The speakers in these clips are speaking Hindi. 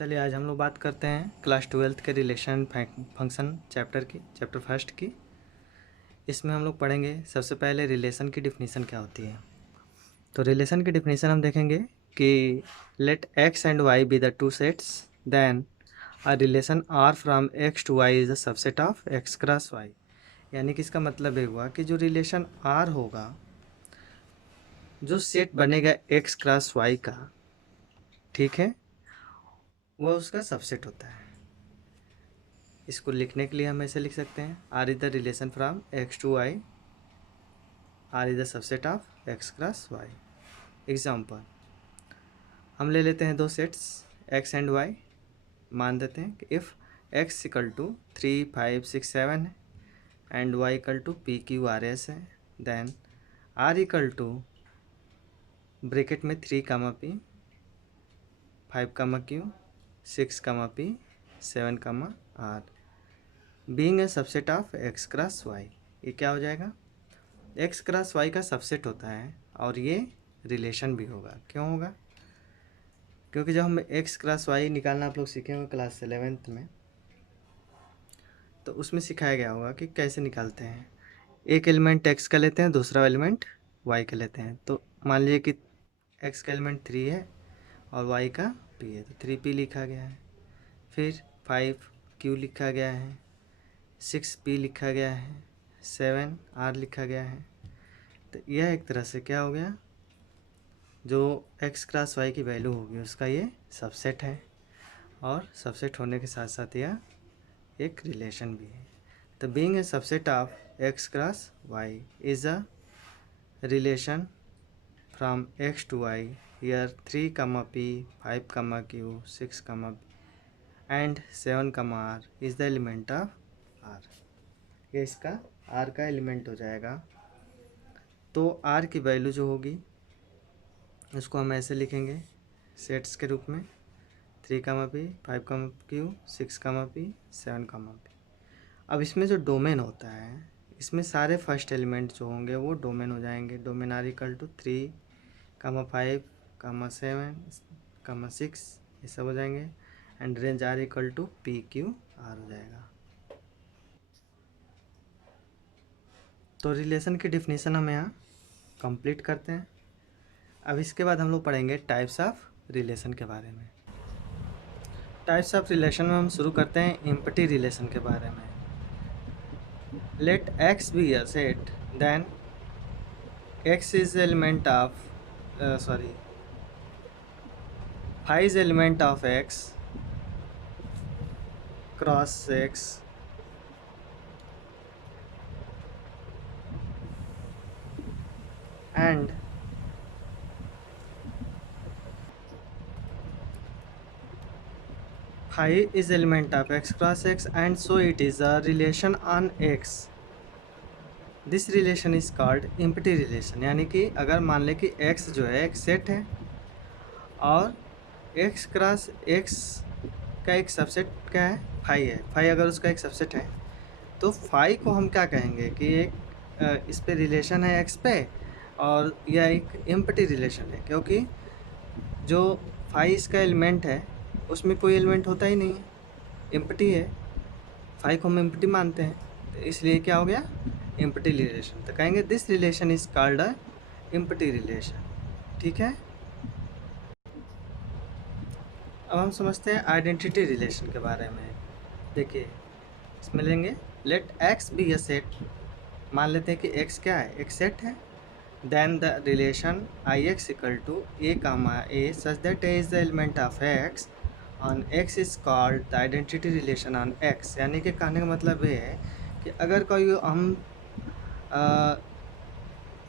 चलिए आज हम लोग बात करते हैं क्लास 12th के रिलेशन फंक्शन चैप्टर फर्स्ट की। इसमें हम लोग पढ़ेंगे सबसे पहले रिलेशन की डिफिनीसन क्या होती है। तो रिलेशन की डिफिनीसन हम देखेंगे कि let X and Y be the two sets then a relation R from X to Y is the subset of X cross Y. यानी कि इसका मतलब ये हुआ कि जो रिलेशन आर होगा, जो सेट बनेगा एक्स क्रॉस वाई का, ठीक है, वह उसका सबसेट होता है। इसको लिखने के लिए हम ऐसे लिख सकते हैं, R is the relation from X to Y, R is the subset of X cross Y. Example हम ले लेते हैं दो सेट्स एक्स एंड वाई। मान देते हैं कि इफ़ एक्स इक्वल टू 3, 5, 6, 7 है and Y equal to P Q R S है, then R equal to bracket में 3 comma P, 5 comma Q, 6 comma P, 7 comma R being a subset of X cross Y. ये क्या हो जाएगा, एक्स क्रॉस वाई का सबसेट होता है और ये रिलेशन भी होगा। क्यों होगा, क्योंकि जब हम एक्स क्रॉस वाई निकालना आप लोग सीखे होंगे क्लास 11th में, तो उसमें सिखाया गया होगा कि कैसे निकालते हैं। एक एलिमेंट एक्स का लेते हैं, दूसरा एलिमेंट वाई का लेते हैं। तो मान लीजिए कि एक्स का एलिमेंट 3 है और वाई का पी है, तो 3p लिखा गया है। फिर 5q लिखा गया है, 6p लिखा गया है, 7r लिखा गया है। तो यह एक तरह से क्या हो गया, जो एक्स क्रॉस वाई की वैल्यू होगी उसका ये सबसेट है, और सबसेट होने के साथ साथ यह एक रिलेशन भी है। तो being a subset of X cross Y is a relation from X to Y, here 3 comma P, 5 comma Q, 6 comma and 7 comma R is the element of R. ये इसका आर का एलिमेंट हो जाएगा। तो आर की वैल्यू जो होगी उसको हम ऐसे लिखेंगे सेट्स के रूप में, 3 comma P, 5 comma Q, 6 comma P, 7 कामा पी। अब इसमें जो डोमेन होता है, इसमें सारे फर्स्ट एलिमेंट जो होंगे वो डोमेन हो जाएंगे। Domain R equal to 3 comma 5 comma 7 comma 6 ये सब हो जाएंगे, and range R equal to P Q R हो जाएगा। तो रिलेशन की डिफिनीसन हम यहाँ कंप्लीट करते हैं। अब इसके बाद हम लोग पढ़ेंगे टाइप्स ऑफ रिलेशन के बारे में। टाइप्स ऑफ रिलेशन में हम शुरू करते हैं एम्प्टी रिलेशन के बारे में। Let X be a set then X is element of five is element of X cross X and phi is element of x cross x, and so it is a relation on x. This relation is called empty relation। यानी कि अगर मान लें कि x जो है एक सेट है और x क्रॉस x का एक सबसेट क्या है, फाई है। फाई अगर उसका एक सबसेट है तो फाई को हम क्या कहेंगे कि एक इस पे रिलेशन है x पे, और यह एक एम्प्टी रिलेशन है, क्योंकि जो फाई इसका एलिमेंट है उसमें कोई एलिमेंट होता ही नहीं है, एम्प्टी है। फाई को हम एम्प्टी मानते हैं, तो इसलिए क्या हो गया, एम्प्टी रिलेशन। तो कहेंगे this relation is called a empty relation. ठीक है। अब हम समझते हैं आइडेंटिटी रिलेशन के बारे में। देखिए इसमें लेंगे let X be a set. मान लेते हैं कि एक्स क्या है, एक सेट है। Then the relation I X equal to A comma A such that A is the element of X on X is called the identity relation on X. यानी कि कहने का मतलब ये है कि अगर कोई हम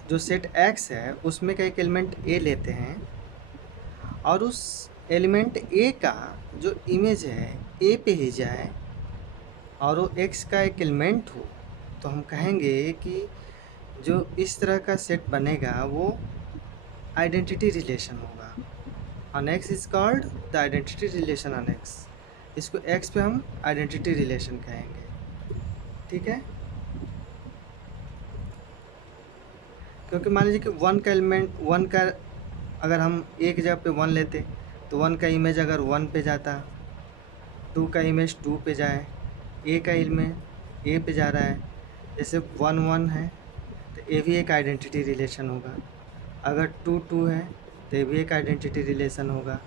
जो सेट एक्स है उसमें का एक एलिमेंट ए लेते हैं और उस एलिमेंट ए का जो इमेज है ए पे ही जाए और वो एक्स का एक एलिमेंट हो, तो हम कहेंगे कि जो इस तरह का सेट बनेगा वो आइडेंटिटी रिलेशन होगा। On X is called the identity relation on x. इसको एक्स पे हम आइडेंटिटी रिलेशन कहेंगे। ठीक है, क्योंकि मान लीजिए कि वन का एलिमेंट, वन का अगर हम एक जगह पे वन लेते तो वन का इमेज अगर वन पे जाता टू का इमेज टू पे जाए, ए का इमेज ए पे जा रहा है, जैसे 1 1 है तो ए भी एक आइडेंटिटी रिलेशन होगा। अगर 2 2 है तो ये भी एक आइडेंटिटी रिलेशन होगा।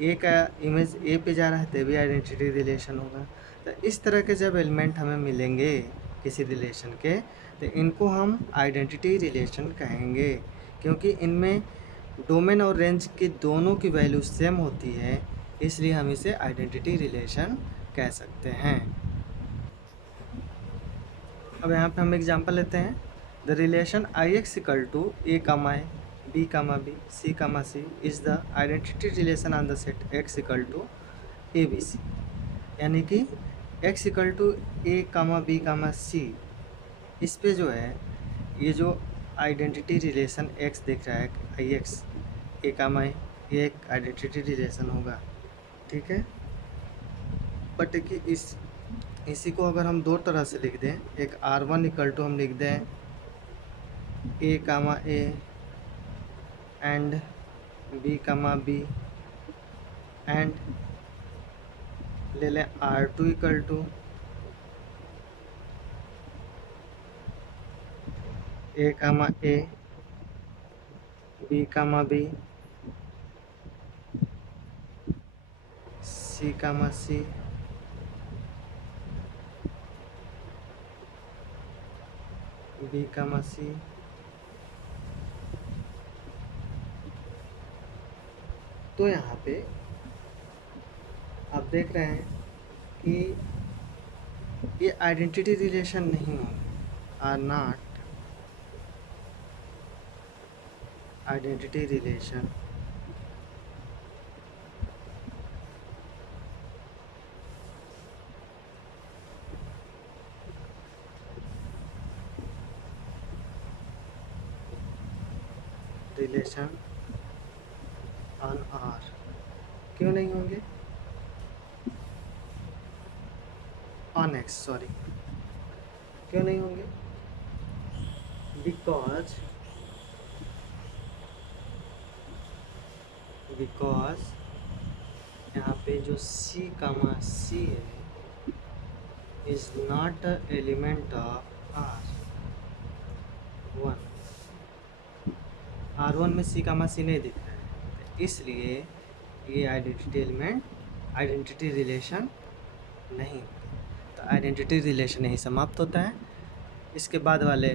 ए का इमेज ए पे जा रहा है तो भी आइडेंटिटी रिलेशन होगा। तो इस तरह के जब एलिमेंट हमें मिलेंगे किसी रिलेशन के, तो इनको हम आइडेंटिटी रिलेशन कहेंगे, क्योंकि इनमें डोमेन और रेंज की दोनों की वैल्यू सेम होती है, इसलिए हम इसे आइडेंटिटी रिलेशन कह सकते हैं। अब यहाँ पे हम एग्जांपल लेते हैं। The relation I X equal to A comma A, B comma B, C comma C is the identity relation on the set X equal to A B C. यानी कि X equal to A comma B comma C, इस पे जो है ये जो आइडेंटिटी रिलेशन एक्स दिख रहा है, आई एक्स ए कामा ए, ये एक आइडेंटिटी रिलेशन होगा, ठीक है। बट कि इसी को अगर हम दो तरह से लिख दें, एक R1 इक्वल टू हम लिख दें A comma A and B comma B, and ले लें R2 equal to A comma A, B comma B, C comma C, B comma C. तो यहाँ पे आप देख रहे हैं कि ये आइडेंटिटी रिलेशन नहीं होंगे, R not identity relation. Relation on R क्यों नहीं होंगे, ऑन एक्स सॉरी, क्यों नहीं होंगे? बिकॉज यहाँ पे जो सी कामा सी है is not a element of R1 में सी कामा सी नहीं दिख रहा है, तो इसलिए ये आइडेंटिटी एलिमेंट आइडेंटिटी रिलेशन नहीं। तो आइडेंटिटी रिलेशन यही समाप्त होता है। इसके बाद वाले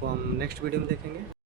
को हम नेक्स्ट वीडियो में देखेंगे।